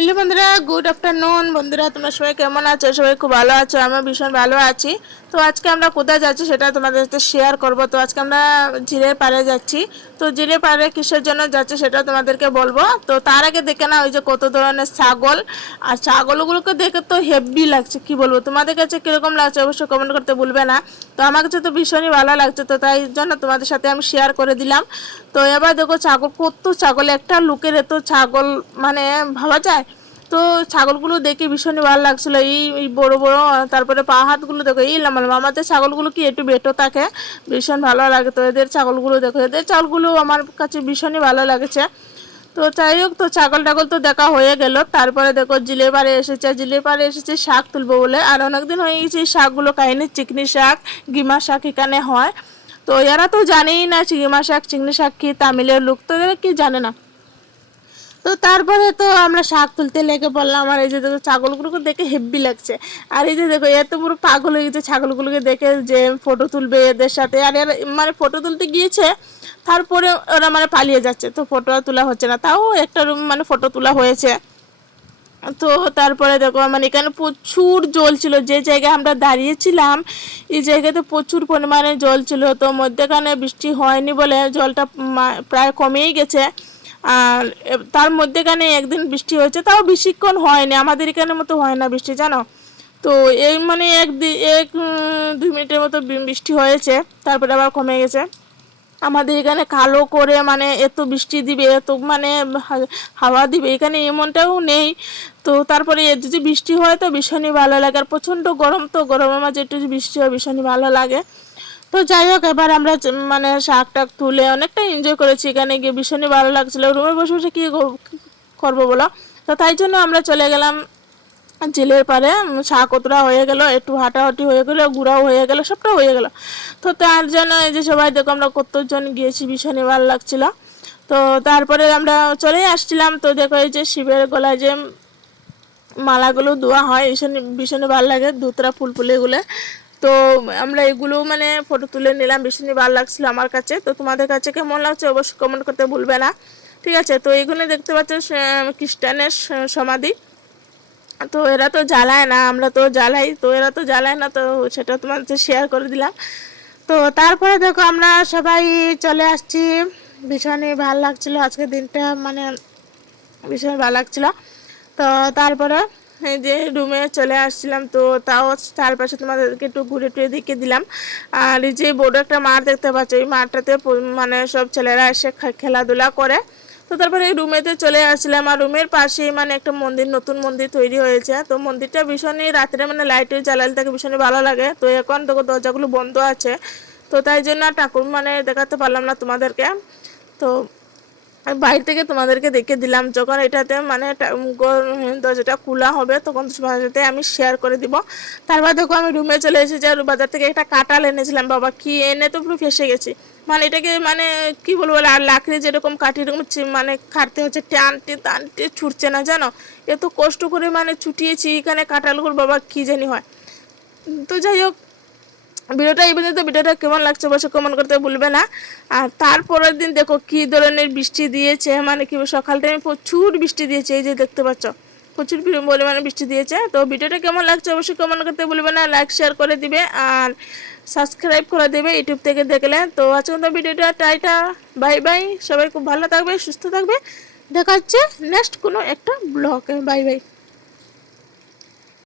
Hello বন্ধুরা good afternoon বন্ধুরা, তোমরা সবাই কেমন আছো? সবাই খুব ভালো আছো আমি ভীষণ ভালো আছি। তো আজকে আমরা কোথায় যাচ্ছি সেটা তোমাদের সাথে শেয়ার করব। তো আজকে আমরা জিরের পাড়ে যাচ্ছি। তো জিরে পাড়ে কিসের জন্য যাচ্ছি সেটা তোমাদেরকে বলব। তো তার আগে দেখে না ওই যে কত ধরনের ছাগল। আর ছাগলগুলোকে দেখে তো হেভি লাগছে, কি বলব? তোমাদের কাছে কীরকম লাগছে অবশ্যই কমেন্ট করতে ভুলবে না। তো আমার কাছে তো ভীষণই ভালো লাগছে, তো তাই জন্য তোমাদের সাথে আমি শেয়ার করে দিলাম। তো এবার দেখো ছাগল, কত ছাগল, একটা লুকের এত ছাগল মানে ভাবা যায়? তো ছাগলগুলো দেখে ভীষণই ভালো লাগছিল। এই এই বড় বড়, তারপরে পা হাতগুলো দেখো, এই লম্বা আমাদের ছাগলগুলো কি একটু বেটো থাকে, ভীষণ ভালো লাগে তো। এদের ছাগলগুলো দেখো, এদের ছাগলগুলো আমার কাছে ভীষণই ভালো লাগছে। তো যাই হোক, তো ছাগল টাগল তো দেখা হয়ে গেল। তারপরে দেখো জিলে পাড়ে এসেছে জিলে পাড়ে এসেছে শাক তুলবো বলে। আর অনেকদিন হয়ে গেছে এই শাকগুলো খাইনি, চিকনি শাক, গিমা শাক এখানে হয়। তো এরা তো জানেই না চিংড়ি শাক চিংড়ি শাক কি তামিলের লোক, তো এরা কি জানে না। তো তারপরে তো আমরা শাক তুলতে লেগে পড়লাম, আর এই যে দেখো ছাগলগুলোকে দেখে হেব্বি লাগছে। আর এই যে দেখো, এত পুরো পাগল হয়ে গেছে ছাগলগুলোকে দেখে যে ফটো তুলবে এদের সাথে। আর এরা মানে ফটো তুলতে গিয়েছে, তারপরে ওরা মানে পালিয়ে যাচ্ছে। তো ফটো তোলা হচ্ছে না, তাও একটা রুম মানে ফটো তোলা হয়েছে। তো তারপরে দেখো মানে এখানে প্রচুর জল ছিল। যে জায়গায় আমরা দাঁড়িয়েছিলাম, এই জায়গাতে প্রচুর পরিমাণে জল ছিল। তো মধ্যেখানে বৃষ্টি হয়নি বলে জলটা প্রায় কমেই গেছে। আর তার মধ্যেখানে একদিন বৃষ্টি হয়েছে, তাও বেশিক্ষণ হয়নি, আমাদের এখানে মতো হয় না বৃষ্টি, জানো? তো এই মানে এক এক দুই মিনিটের মতো বৃষ্টি হয়েছে, তারপরে আবার কমে গেছে। আমাদের এখানে কালো করে মানে এত বৃষ্টি দিবে, এত মানে হাওয়া দিবে, এখানে এমনটাও নেই। তো তারপরে যদি বৃষ্টি হয় তো ভীষণই ভালো লাগে, আর প্রচণ্ড গরম, তো গরমের মাঝে একটু বৃষ্টি হয় ভীষণই ভালো লাগে। তো যাই হোক, এবার আমরা মানে শাক টাক তুলে অনেকটা এনজয় করেছি। এখানে গিয়ে ভীষণই ভালো লাগছিল। রুমে বসে বসে কী কর- করব বলো? তো তাই জন্য আমরা চলে গেলাম জেলের পারে শাক কতটা হয়ে গেল, একটু হাঁটাহাঁটি হয়ে গেলো ঘোরাও হয়ে গেল সবটা হয়ে গেল। তো তার জন্য এই যে সবাই দেখো, আমরা কতজন গিয়েছি, ভীষণই ভালো লাগছিল। তো তারপরে আমরা চলেই আসছিলাম। তো দেখো, এই যে শিবের গলায় যে মালাগুলো দেওয়া হয়, ভীষণ, ভীষণই ভালো লাগে। ধুতরা ফুল ফুল তো আমরা এগুলো মানে ফটো তুলে নিলাম। ভীষণই ভালো লাগছিল আমার কাছে। তো তোমাদের কাছে কেমন লাগছে অবশ্যই কমেন্ট করতে ভুলবে না। ঠিক আছে? তো এগুলো দেখতে পাচ্ছ খ্রিস্টানের সমাধি। তো এরা তো জ্বালায় না, আমরা তো জ্বালাই। তো এরা তো জ্বালায় না, তো সেটা তোমাদের শেয়ার করে দিলাম। তো তারপরে দেখো আমরা সবাই চলে আসছি। ভীষণই ভালো লাগছিল আজকের দিনটা মানে ভীষণ ভালো লাগছিল। তো তারপরে যে রুমে চলে আসছিলাম তো তাও চারপাশে তোমাদেরকে একটু ঘুরে টুরে দেখে দিলাম। আর যে বড় একটা মাঠ দেখতে পাচ্ছ ওই মাঠটাতে মানে সব ছেলেরা এসে খেলাধুলা করে। তো তারপরে এই রুমেতে চলে আসছিলাম আর রুমের পাশেই মানে একটা মন্দির, নতুন মন্দির তৈরি হয়েছে। তো মন্দিরটা ভীষণই রাত্রে মানে লাইটে জ্বালালে তাকে ভীষণই ভালো লাগে। তো এখন তো দরজাগুলো বন্ধ আছে। তো তাই জন্য ঠাকুর মানে দেখাতে পারলাম না তোমাদেরকে। তো আমি থেকে তোমাদেরকে দেখে দিলাম, যখন এটাতে মানে দরজাটা খোলা হবে, তখন তোমাদের সাথে আমি শেয়ার করে দিব। তারপর দেখো আমি রুমে চলে এসেছি, আর বাজার থেকে একটা কাঁটাল এনেছিলাম, বাবা কি এনে তো পুরো ফেসে গেছি। মানে এটাকে মানে কি বলব, আর লাকড়ি যেরকম কাঠি এরকম মানে কাটতে হচ্ছে, টানতে টানতে ছুটছে না, জানো? এত কষ্ট করে মানে ছুটিয়েছি, এখানে কাঁটালগুলো বাবা কি জানি হয়। তো যাই হোক ভিডিওটা এই পর্যন্ত, ভিডিওটা কেমন লাগছে অবশ্যই কমেন্ট করতে ভুলবে না। আর তারপরের দিন দেখো কি ধরনের বৃষ্টি দিয়েছে মানে কি সকাল টাইমে প্রচুর বৃষ্টি দিয়েছে, এই যে দেখতে পাচ্ছ, প্রচুর পরি- পরিমাণে বৃষ্টি দিয়েছে। তো ভিডিওটা কেমন লাগছে অবশ্যই কমেন্ট করতে ভুলবে না লাইক শেয়ার করে দিবে আর সাবস্ক্রাইব করে দেবে ইউটিউব থেকে দেখলে। তো আজকে তো ভিডিওটা টাইটা বাই বাই সবাই খুব ভালো থাকবে, সুস্থ থাকবে। দেখা হচ্ছে নেক্সট কোনো একটা ব্লগে বাই বাই